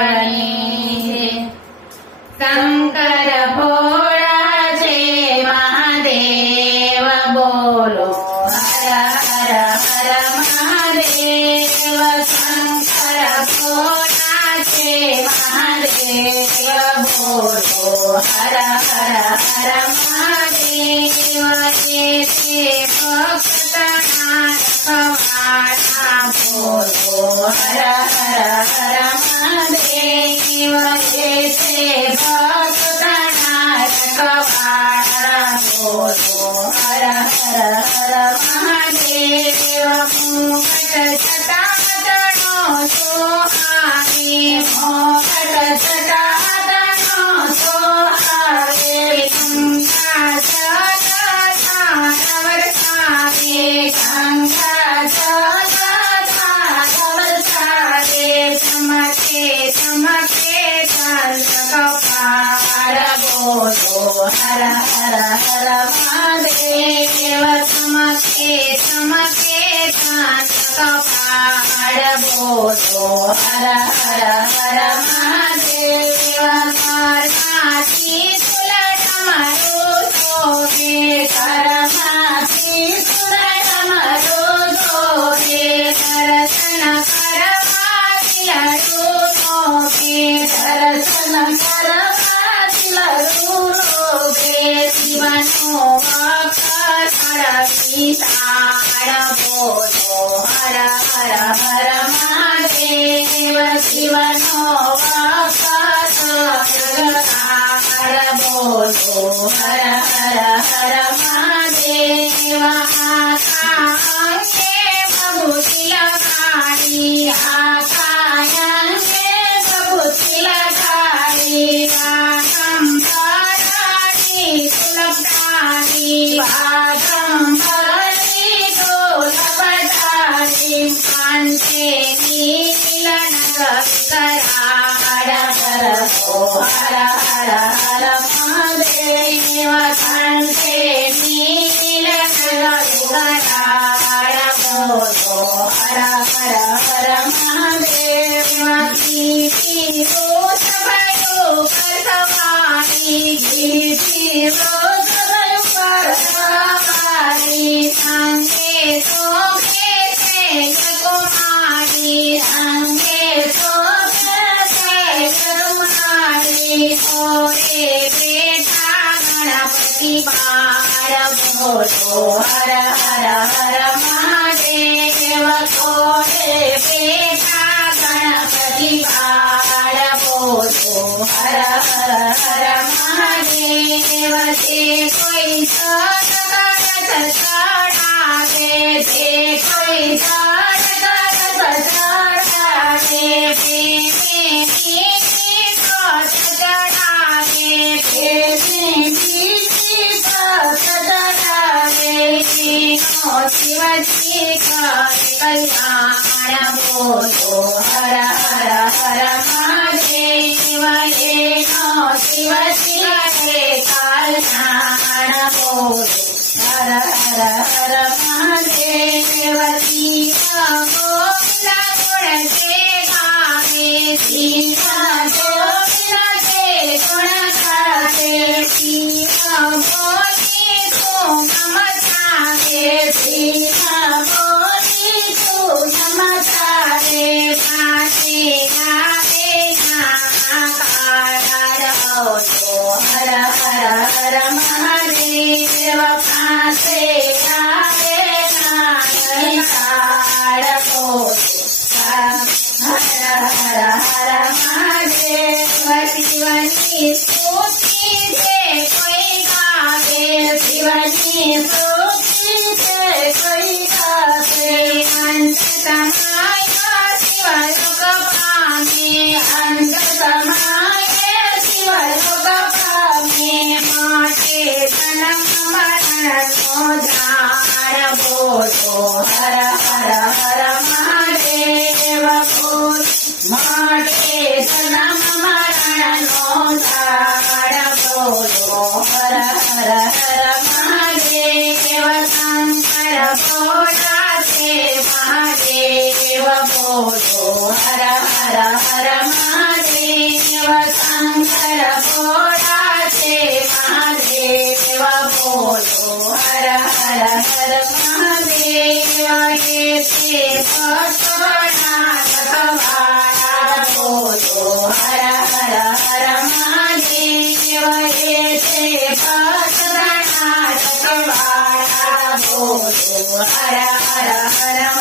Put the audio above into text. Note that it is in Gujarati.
મહાદેવની શંકર ભોળા છે મહાદેવ બોલો હર હર હર મહાદેવ શંકર ભોળા છે મહાદેવ બોલો હર હર હર મહાદેવ તે ભક્તના રખવાળા બોલો હર હર હર મહાદેવ તે ભક્તના રખવાળા બોલો હર હર હર મહાદેવ મુકટ જટાતનો સોહારે મુકટ જટાતનો સોહારે ગંગા જલ વરસાદે ગંગા જલ વરસાદે ચમકે ચમકે ચાલ કપાળ બોલો હર હર હર મહાદેવ ચમકે ચમકે ચાલ કપાળ બોલો હર હર હર મહાદેવ ઘરમાંથી સુલટ મારું ધોવે ઘરમાંથી સુલટ મારું ધોવે દર્શન કરવા દિલરું ધોવે દર્શન કરવા દિલરું ધોવે શિવનો વખત વિશાળ બોલો હર હર હર મહાદેવ શિવનો વખત જગતાર બોલો હર હર હર મહાદેવ આખા અંગે ભભૂતિ લગાડી આખા અંગે ભભૂતિ લગાડી વાગંભરાની સુલભતાની વાગંભરની ઢોલ બજાડી કાંઠે નીલન કરાડ ભરતો હર હર હર મહાદેવ કાંઠે નીલન કરાડ બોલો હર હર હર મહાદેવ ગીતી રોજ ભયો કરવારી ગીતી રોજ ભયો કરવારી સંગે શોભે છે કુમારી સંગે શોભે છે કુમારી ઓરે બેઠા ગણપતિ બાળ બોલો હર હર હર મહાદેવ ઓરે બેઠા ગણપતિ બાળ બોલો હર હર હર મહાદેવ તે કોઈ સદગત ચડાવે તે કોઈ સદગત ચડાવે પ્રેમે ચડાવે પ્રેમે ચડાવે શિવજી કલ્યાણ બોલો હર હર હર મહાદેવ એનો શિવજી કલ્યાણ બોલો હર હર હર મહાદેવ શિવ ગોવિંદ ગુણ છે ગાવે શિવ ગોવિંદ છે ગુણ ગાવે શિવ બોલી તું નમસ્કારે શિવ બોલી તું નમસ્કારે પાસે ગાવે નાકાર બોલો હર હર હર મહાદેવ પાસે ગાવે નાકાર બોલો હર હર હર મહાદેવ શિવની સ્તુતિ છે કોઈ ગાવે શિવની સ્તુતિ છે કોઈ ગાવે અંત સમાય શિવલોક પામે અંત સમાય શિવલોક પામે માટે જન્મ મરણનો જાણ બોલો હર હર હર મહાદેવ બોલ માટે જન્મ મરણનો જાણ બોલો હર હર હર મહાદેવ શંકર ભોળા છે મહાદેવ બોલો હર હર હર મહાદેવ શંકર ભોળા છે મહાદેવ બોલો હર હર હર મહાદેવ એ છે ભક્તનાથ વાળા બોલો હર હર હર મહાદેવ એ છે ભક્તનાથ વાળા બોલો હર હર હર